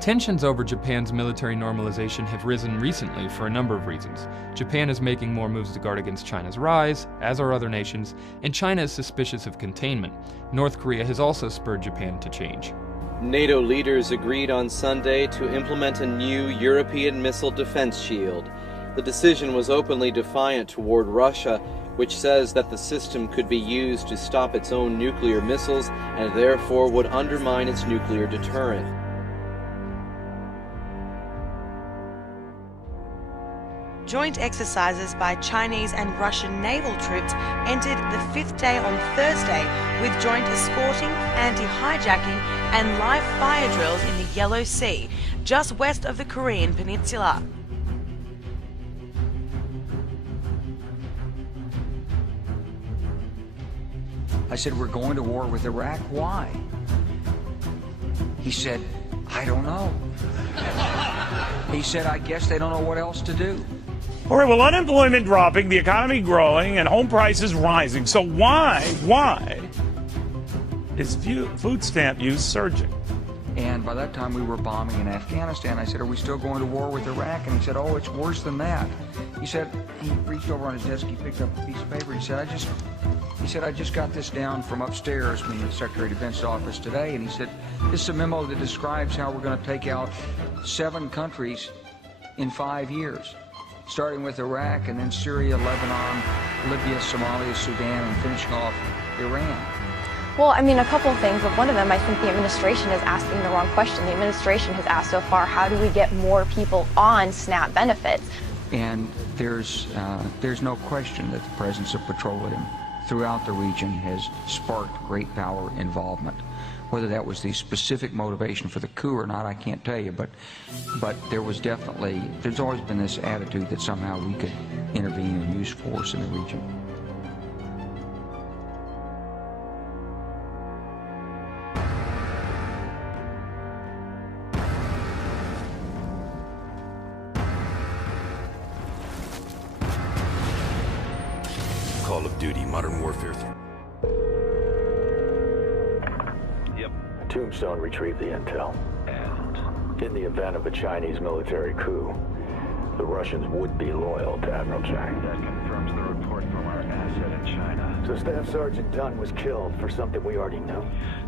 Tensions over Japan's military normalization have risen recently for a number of reasons. Japan is making more moves to guard against China's rise, as are other nations, and China is suspicious of containment. North Korea has also spurred Japan to change. NATO leaders agreed on Sunday to implement a new European missile defense shield. The decision was openly defiant toward Russia, which says that the system could be used to stop its own nuclear missiles and therefore would undermine its nuclear deterrent. Joint exercises by Chinese and Russian naval troops entered the fifth day on Thursday with joint escorting, anti-hijacking and live fire drills in the Yellow Sea, just west of the Korean peninsula. I said, "We're going to war with Iraq. Why?" He said, "I don't know." He said, "I guess they don't know what else to do." All right, well, unemployment dropping, the economy growing, and home prices rising. So why is food stamp use surging? And by that time, we were bombing in Afghanistan. I said, "Are we still going to war with Iraq?" And he said, "Oh, it's worse than that." He said, he reached over on his desk, he picked up a piece of paper, he said, I just got this down from upstairs from the Secretary of Defense's office today, and he said, "This is a memo that describes how we're going to take out 7 countries in 5 years, starting with Iraq and then Syria, Lebanon, Libya, Somalia, Sudan, and finishing off Iran." Well, I mean, a couple of things, but one of them, I think the administration is asking the wrong question. The administration has asked so far, how do we get more people on SNAP benefits? And there's no question that the presence of petroleum throughout the region has sparked great power involvement. Whether that was the specific motivation for the coup or not, I can't tell you, but there's always been this attitude that somehow we could intervene and use force in the region. Call of Duty Modern Warfare 3. Yep. Tombstone retrieved the intel. And in the event of a Chinese military coup, the Russians would be loyal to Admiral Chang. That confirms the report from our asset in China. So Staff Sergeant Dunn was killed for something we already knew.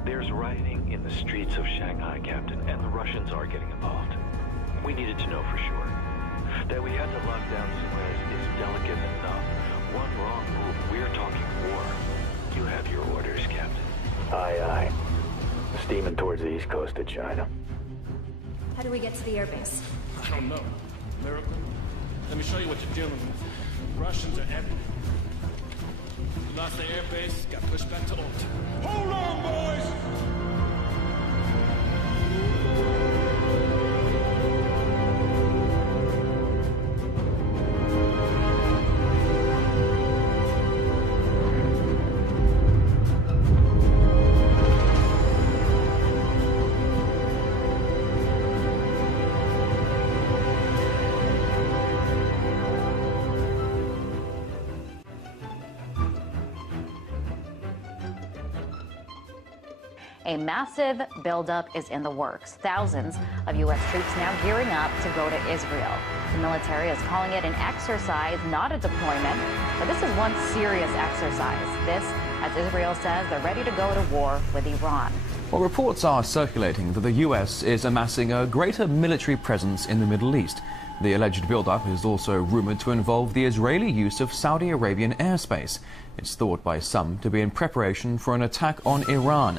There's rioting in the streets of Shanghai, Captain, and the Russians are getting involved. We needed to know for sure. That we had to lock down Suez is delicate enough. One wrong move, we're talking war. You have your orders, Captain. Aye, aye. Steaming towards the east coast of China. How do we get to the airbase? I don't know. Miracle? Let me show you what you're dealing with. Russians are everywhere. We lost the airbase, got pushed back to Alta. Hold on, boys! A massive buildup is in the works. Thousands of U.S. troops now gearing up to go to Israel. The military is calling it an exercise, not a deployment, but this is one serious exercise. This, as Israel says, they're ready to go to war with Iran. Well, reports are circulating that the U.S. is amassing a greater military presence in the Middle East. The alleged buildup is also rumored to involve the Israeli use of Saudi Arabian airspace. It's thought by some to be in preparation for an attack on Iran.